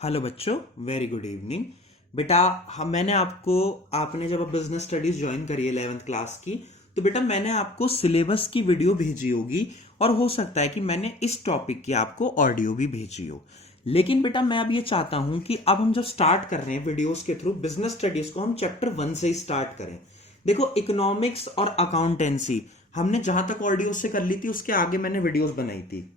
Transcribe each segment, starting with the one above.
Hello बच्चों, very good evening. बेटा मैंने आपको, आपने जब बिजनेस स्टडीज ज्वाइन करी है 11th क्लास की, तो बेटा मैंने आपको सिलेबस की वीडियो भेजी होगी और हो सकता है कि मैंने इस टॉपिक की आपको ऑडियो भी भेजी हो। लेकिन बेटा मैं अब ये चाहता हूं कि अब हम जब स्टार्ट कर रहे हैं वीडियोस के थ्रू बिजनेस स्टडीज को, हम चैप्टर 1 से ही स्टार्ट करें। देखो, इकोनॉमिक्स और अकाउंटेंसी हमने जहां तक ऑडियो से कर ली थी, उसके आगे मैंने वीडियोस बनाई थी।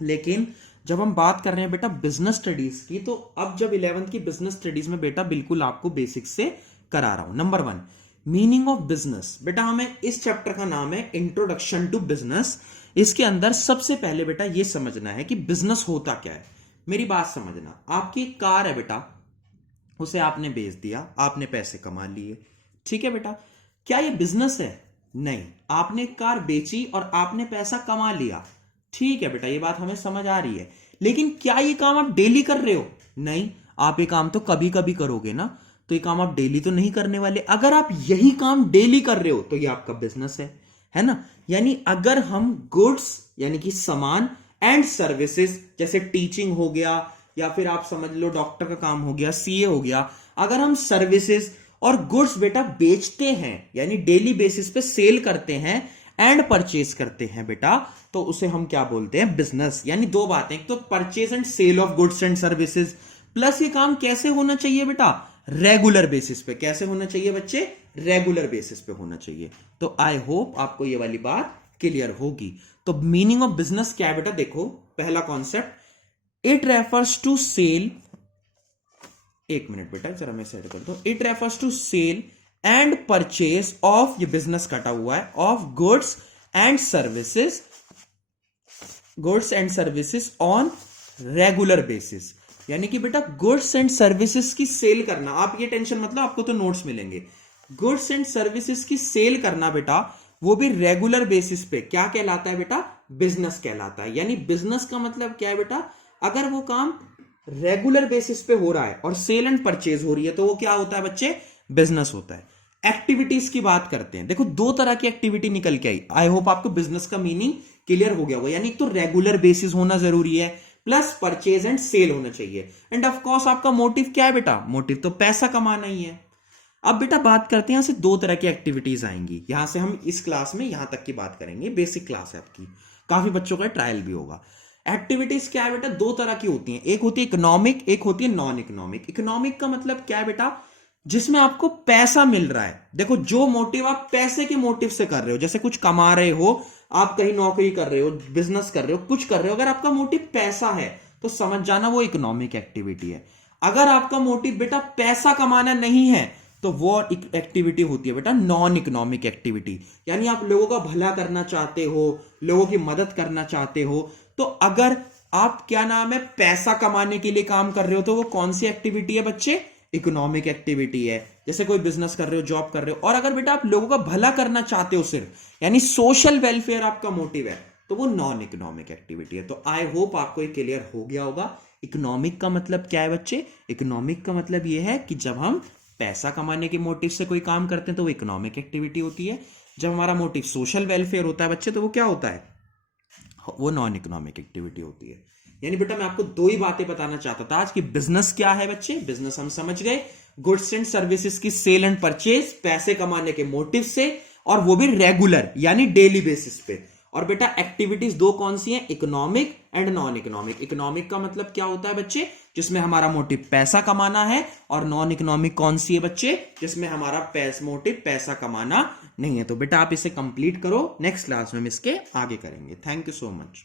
लेकिन जब हम बात कर रहे हैं बेटा बिजनेस स्टडीज की, तो अब जब 11th की बिजनेस स्टडीज में बेटा बिल्कुल आपको बेसिक से करा रहा हूं। Number 1, meaning of business. बेटा हमें इस चैप्टर का नाम है इंट्रोडक्शन टू बिजनेस। इसके अंदर सबसे पहले बेटा यह समझना है कि बिजनेस होता क्या है। मेरी बात समझना, आपकी एक कार है बेटा, उसे आपने बेच दिया, आपने पैसे कमा लिए, ठीक है बेटा। क्या यह बिजनेस है? नहीं। आपने कार बेची और आपने पैसा कमा लिया, ठीक है बेटा, ये बात हमें समझ आ रही है। लेकिन क्या ये काम आप डेली कर रहे हो? नहीं। आप ये काम तो कभी कभी करोगे ना, तो ये काम आप डेली तो नहीं करने वाले। अगर आप यही काम डेली कर रहे हो तो ये आपका बिजनेस है ना। यानी अगर हम गुड्स यानी कि सामान एंड सर्विसेज, जैसे टीचिंग हो गया, या फिर आप समझ लो डॉक्टर का काम हो गया, सीए हो गया, अगर हम सर्विसेज और गुड्स बेटा बेचते हैं यानी डेली बेसिस पे सेल करते हैं एंड परचेज करते हैं बेटा, तो उसे हम क्या बोलते हैं? बिजनेस। यानी दो बातें, एक तो purchase and sale of goods and services, plus ये काम कैसे होना चाहिए बेटा? रेगुलर बेसिस पे। कैसे होना चाहिए बच्चे? रेगुलर बेसिस पे होना चाहिए। तो आई होप आपको ये वाली बात क्लियर होगी। तो मीनिंग ऑफ बिजनेस क्या है बेटा? देखो, पहला concept, it refers to sale. एक मिनट बेटा, जरा मैं सेट कर दूं। It refers to sale and purchase of, ये बिजनेस कटा हुआ है, of goods and services, goods and services on regular basis. यानी कि बेटा गुड्स एंड सर्विसेज की सेल करना, आप ये टेंशन मतलब, आपको तो नोट्स मिलेंगे। गुड्स एंड सर्विसेज की सेल करना बेटा, वो भी रेगुलर बेसिस पे, क्या कहलाता है बेटा? बिजनेस कहलाता है। यानी बिजनेस का मतलब क्या है बेटा? अगर वो काम रेगुलर बेसिस पे हो रहा है और सेल एंड परचेज हो रही है, तो वो क्या होता है बच्चे? बिजनेस होता है। एक्टिविटीज की बात करते हैं। देखो, दो तरह की एक्टिविटी निकल के आई। आई होप आपको बिजनेस का मीनिंग क्लियर हो गया होगा। यानी तो रेगुलर बेसिस होना जरूरी है, प्लस परचेज एंड सेल होना चाहिए। एंड ऑफ कोर्स आपका मोटिव क्या है बेटा? मोटिव तो पैसा कमाना ही है। अब बेटा बात करते हैं, यहां से दो तरह की एक्टिविटीज आएंगी। यहां से हम इस क्लास में यहां तक की बात करेंगे, बेसिक क्लास है आपकी, काफी बच्चों का ट्रायल भी होगा। एक्टिविटीज क्या है बेटा? दो तरह की होती हैं, एक होती है इकोनॉमिक, एक होती है नॉन इकोनॉमिक। इकोनॉमिक का मतलब क्या है बेटा? जिसमें आपको पैसा मिल रहा है। देखो, जो मोटिव आप पैसे के मोटिव से कर रहे हो, जैसे कुछ कमा रहे हो, आप कहीं नौकरी कर रहे हो, बिजनेस कर रहे हो, कुछ कर रहे हो, अगर आपका मोटिव पैसा है तो समझ जाना वो इकोनॉमिक एक्टिविटी है। अगर आपका मोटिव बेटा पैसा कमाना नहीं है, तो वो एक्टिविटी होती है बेटा नॉन इकोनॉमिक एक्टिविटी। यानी आप लोगों का भला करना चाहते हो, लोगों की मदद करना चाहते हो, तो अगर आप क्या नाम है, पैसा कमाने के लिए काम कर रहे हो, तो वो कौन सी एक्टिविटी है बच्चे? इकोनॉमिक एक्टिविटी है। जैसे कोई बिजनेस कर रहे हो, जॉब कर रहे हो, और अगर बेटा आप लोगों का भला करना चाहते हो सिर्फ, यानी सोशल वेलफेयर आपका मोटिव है, तो वो नॉन इकोनॉमिक एक्टिविटी है। तो आई होप आपको ये क्लियर हो गया होगा। इकोनॉमिक का मतलब क्या है बच्चे? इकोनॉमिक का मतलब ये है कि जब हम पैसा कमाने के मोटिव से कोई काम करते हैं तो वो इकोनॉमिक एक्टिविटी होती है। जब हमारा मोटिव सोशल वेलफेयर होता है बच्चे, तो वो क्या होता है? वो नॉन इकोनॉमिक एक्टिविटी होती है। यानी बेटा मैं आपको दो ही बातें बताना चाहता था आज, कि बिजनेस क्या है बच्चे? बिजनेस हम समझ गए, गुड्स एंड सर्विसेज की सेल एंड परचेज, पैसे कमाने के मोटिव से, और वो भी रेगुलर यानी डेली बेसिस पे। और बेटा एक्टिविटीज दो कौन सी हैं? Economic and non economic. Economic का मतलब क्या होता है बच्चे? जिसमें हमारा मोटिव पैसा कमाना है। और नॉन इकोनॉमिक कौन सी है बच्चे? जिसमें हमारा मोटिव पैसा कमाना नहीं है। तो बेटा आप इसे कंप्लीट करो, नेक्स्ट क्लास में हम इसके आगे करेंगे। Thank you so much.